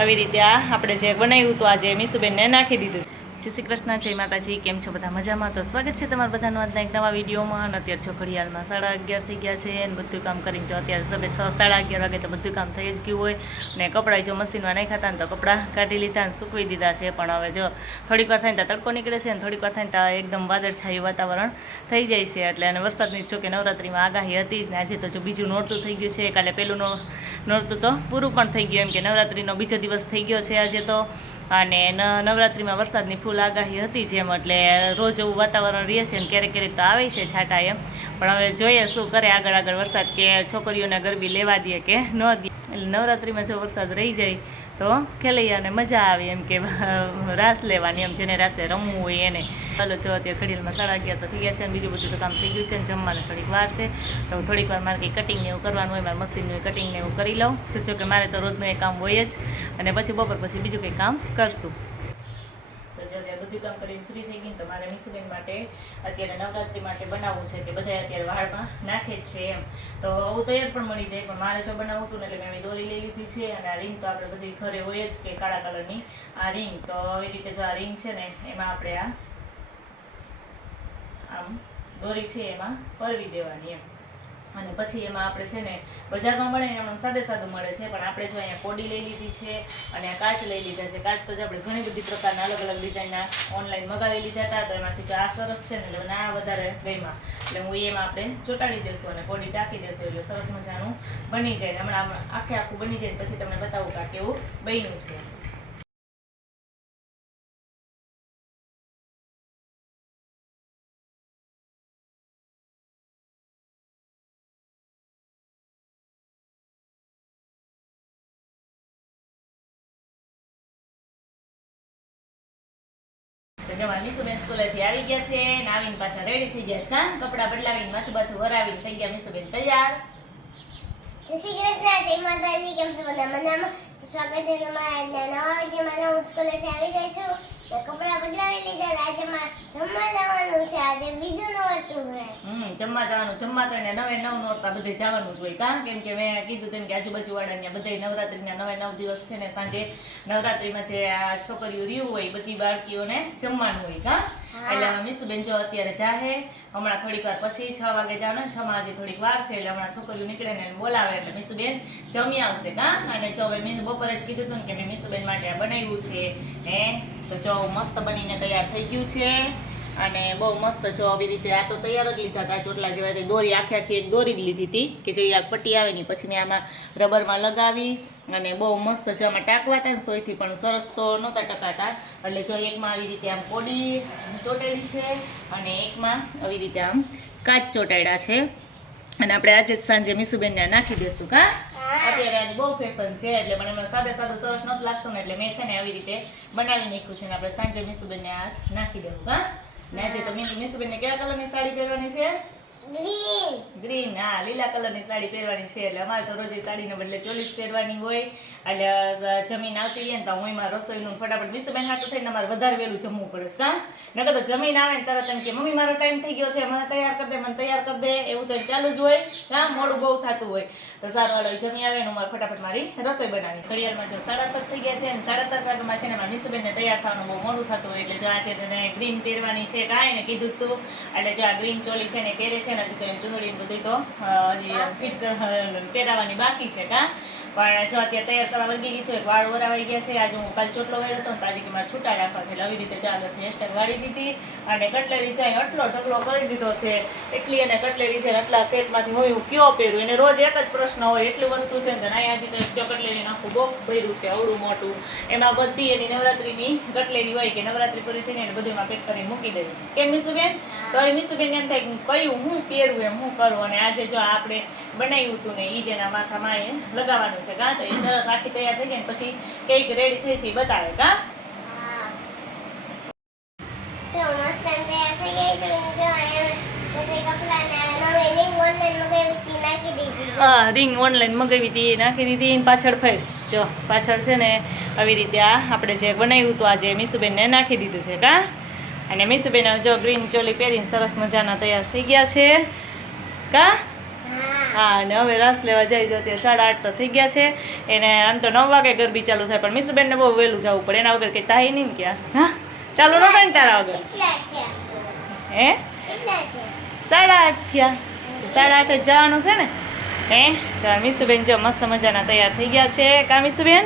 આવી રીતે આ આપણે જે બનાવ્યું હતું આજે મીસુબેનને નાખી દીધું. જય શ્રી કૃષ્ણ, જય માતાજી. કેમ છો બધા? મજામાં? તો સ્વાગત છે તમારા બધાનું આજના એક નવા વિડીયોમાં. અને અત્યારે છો ઘડિયાળમાં 11:30 થઈ ગયા છે અને બધું કામ કરીને જો અત્યારે સવારે 6-11 વાગે તો બધું કામ થઈ જ ગયું હોય. ને કપડાં જો મશીનમાં નાખ્યા હતા ને તો કપડાં કાઢી લીધા અને સૂકવી દીધા છે. પણ હવે જો થોડીક વાર થાય ને તડકો નીકળે છે ને થોડીક વાર થાય ને એકદમ વાદળછાયું વાતાવરણ થઈ જાય છે. એટલે અને વરસાદની જો કે નવરાત્રિમાં આગાહી હતી ને આજે તો જો બીજું નોરતું થઈ ગયું છે. કાલે પહેલું નોરતું તો પૂરું પણ થઈ ગયું, એમ કે નવરાત્રિનો બીજો દિવસ થઈ ગયો છે આજે તો. અને નવરાત્રિમાં વરસાદની ફૂલ આગાહી હતી જેમ, એટલે રોજ એવું વાતાવરણ રહે છે ને ક્યારેક ક્યારેક તો આવે છે છાંટા એમ. પણ હવે જોઈએ શું કરે આગળ વરસાદ, કે છોકરીઓને ગરબી લેવા દે કે ન દે. એટલે નવરાત્રિમાં જો વરસાદ રહી જાય તો ખેલૈયાને મજા આવે, એમ કે રાસ લેવાની, એમ જેને રાસે રમવું હોય એને. ચાલો જો અત્યારે ઘડિયાળમાં 11:30 તો થઈ ગયા છે અને બીજું બધું તો કામ થઈ ગયું છે. અને જમવાને થોડીક વાર છે તો થોડીક વાર મારે કંઈ કટિંગ ને એવું કરવાનું હોય, મારે મશીનનું કટિંગ ને એવું કરી લઉં. તો જો કે મારે તો રોજનું એ કામ હોય જ, અને પછી બપોર પછી બીજું કંઈ કામ કરશું. તો જો અત્યારે બધું કામ કરીને ફ્રી થઈ ગઈ તો મારે મીસુબેન માટે અત્યારે નવરાત્રિ માટે બનાવવું છે, કે બધા અત્યારે વાળમાં નાખે જ છે એમ. તો આવું તૈયાર પણ મળી જાય, પણ મારે જો બનાવવું હતું ને એટલે મેં દોરી લઈ લીધી છે. અને આ રીંગ તો આપણે બધી ઘરે હોય જ, કે કાળા કલરની આ રીંગ. તો એવી રીતે જો આ રીંગ છે ને એમાં આપણે આમ દોરી છે એમાં પરવી દેવાની એમ. અને પછી એમાં આપણે છે ને બજારમાં મળે ને એમાં સાદું મળે છે, પણ આપણે જો અહીંયા કોડી લઈ લીધી છે અને આ કાચ લઈ લીધા છે. કાચ તો જ આપણે ઘણી બધી પ્રકારના અલગ અલગ ડિઝાઇનના ઓનલાઈન મગાવી લીધા હતા. તો એમાંથી જો આ સરસ છે ને એટલે આ વધારે ગઈમાં, એટલે હું એમાં આપણે ચોંટાડી દઈશું અને કોડી ટાંકી દઈશું એટલે સરસ મજાનું બની જાય. હમણાં આખું બની જાય પછી તમને બતાવું કે કેવું બન્યું છે. જવા મીસુબેન સ્કૂલેથી આવી ગયા છે ને આવીને પાછા રેડી થઈ ગયા છે. કા કપડાં બદલાવીને માથું બાથું વરાવીને થઈ ગયા મીસુબેન તૈયાર. જય શ્રી કૃષ્ણ, જય માતાજી. કેમ છો બધા? મજામાં? તો સ્વાગત છે તમારા નવા વિડીયોમાં. હું સ્કૂલેથી આવી ગઈ છું, કપડાં બદલાવી લીધા. આજે જમવા જવાનું છે, આજે બીજું નોરતું છે. જમવા જવાનું. જમવા તો એને 9 નોરતા બધે જવાનું જ હોય. કા કેમ કે મેં કીધું તેમ કે આજુબાજુ વાળા બધે નવરાત્રિના 9 દિવસ છે ને સાંજે નવરાત્રિમાં જે આ છોકરીઓ રહ્યું હોય બધી બાળકીઓને જમવાનું હોય. કા એટલે મીસુબેન જો અત્યારે જાહે હમણાં થોડીક વાર પછી 6 વાગે જવાનું. 6 માં હજી થોડીક વાર છે એટલે હમણાં છોકરીઓ નીકળે ને બોલાવે એટલે મીસુબેન જમી આવશે. કા અને જો હવે મેં બપોરે જ કીધું હતું કે મેં મીસુબેન માટે આ બનાવ્યું છે હે. તો જો મસ્ત બનીને તૈયાર થઈ ગયું છે અને બહુ મસ્ત. જો આવી રીતે આ તો તૈયાર જ લીધા હતા ચોટલા જેવા. દોરી આખી એક દોરી જ લીધી હતી કે જે આ પટ્ટી આવે ને પછી મેં આમાં રબરમાં લગાવી અને બહુ મસ્ત જો આમાં ટાંકવા હતા ને સોયથી પણ સરસ તો નહોતા ટકાતા. એટલે જો એકમાં આવી રીતે આમ કોડી ચોટાડી છે અને એકમાં આવી રીતે આમ કાચ ચોટાડ્યા છે. અને આપણે આજે સાંજે મીસુબેનને નાખી દઈશું. કા અત્યારે આની બહુ ફેશન છે એટલે મને સાદું સરસ નથી લાગતું ને એટલે મેં છે ને આવી રીતે બનાવી નાખ્યું છે. ને આપણે સાંજે મીસુબેનને આજ નાખી દેવું. કા ને આજે તો મીસુબેનને કેવા કલરની સાડી પહેરવાની છે? ગ્રીન. હા, લીલા કલરની સાડી પહેરવાની છે. એટલે અમારે તો રોજ સાડીને બદલે ચોલી જ પહેરવાની હોય. એટલે જમીન આવતી રહીએ ને તો હું એમાં રસોઈનું ફટાફટ મીસુબેન હાટું થઈને અમારે વધારે વહેલું જમવું પડે. કા નકર તો જમીન આવે ને તરત એમ કે મમ્મી મારો ટાઈમ થઈ ગયો છે, મને તૈયાર કરી દે, મને તૈયાર કરી દે, એવું તો ચાલુ જ હોય. હા, મોડું બહુ થતું હોય. તો સારું વાળો જમી આવે ને મારે ફટાફટ મારી રસોઈ બનાવી. ઘડિયાળમાં જો 7:30 થઈ ગયા છે અને 7:30 વાગ્યામાં છે ને મારા મીસુબેનને તૈયાર થવાનું બહુ મોડું થતું હોય. એટલે જો આજે તેને ગ્રીન પહેરવાની છે. કાંઈ ને કીધું તું એટલે જો આ ગ્રીન ચોલી છે ને પહેરે છે ને હજી તો એમ ચુંદડી બધું તો પહેરાવાની બાકી છે. કા પણ જો અત્યારે તૈયાર કરવા વળગી ગઈ છે. વાળ વરાવાઈ ગયા છે. આજે હું કાલ ચોટલો વાળ્યો હતો ને તાજી કે મારે છૂટા રાખવા છે એટલે આવી રીતે ચાલથી હેરસ્ટાઈલ વાળી દીધી અને કટલેરી ચાઈ આટલો ઢગલો કરી દીધો છે. એટલી અને કટલેરી છે ને આટલા સેટમાંથી હું કયો પહેરું? એને રોજ એક જ પ્રશ્ન હોય, એટલું વસ્તુ છે ને અહીંયા હજી કંઈક જો કટલેરીનું આખું બોક્સ ભર્યું છે અવડું મોટું. એમાં બધી એની નવરાત્રિની કટલેરી હોય કે નવરાત્રિ પૂરી થઈને એને બધું એમાં પેક કરીને મૂકી દેવી. કેમ મીસુબેન? તો એ મીસુબેન એમ થાય કયું હું પહેરવું એમ હું કરું. અને આજે જો આપણે બનાવ્યું હતું ને એ જ એના માથામાં એ લગાવવાનું છે. કા તો એ સરસ આખી તૈયાર થઈ જાય ને પછી કઈક રેડી થઈ છે એ બતાવે. કા રિંગ ઓનલાઈન મગાવી હતી નાખી દીધી. પાછળ ફેર જો પાછળ છે ને આવી રીતે આ આપણે જે બનાવ્યું હતું આજે મીસુબેનને નાખી દીધું છે. કા અને મીસુબેન જો ગ્રીન ચોલી પહેરીને સરસ મજાના તૈયાર થઈ ગયા છે. કા હા અને હવે રસ લેવા જાય છે અત્યારે 8:30 તો થઈ ગયા છે એને આમ તો 9 વાગે ગરબી ચાલુ થાય પણ મિસબેનને બહુ વહેલું જવું પડે એના વગર કંઈ થાય નહીં ને ક્યાં હા ચાલુ ન થાય ને તારા વગર કેટલા થયા હે કેટલા થયા 8:30 થયા 8:30 જ જવાનું છે ને હે તો મિસુબેન જો મસ્ત મજાના તૈયાર થઈ ગયા છે કા મિસુબેન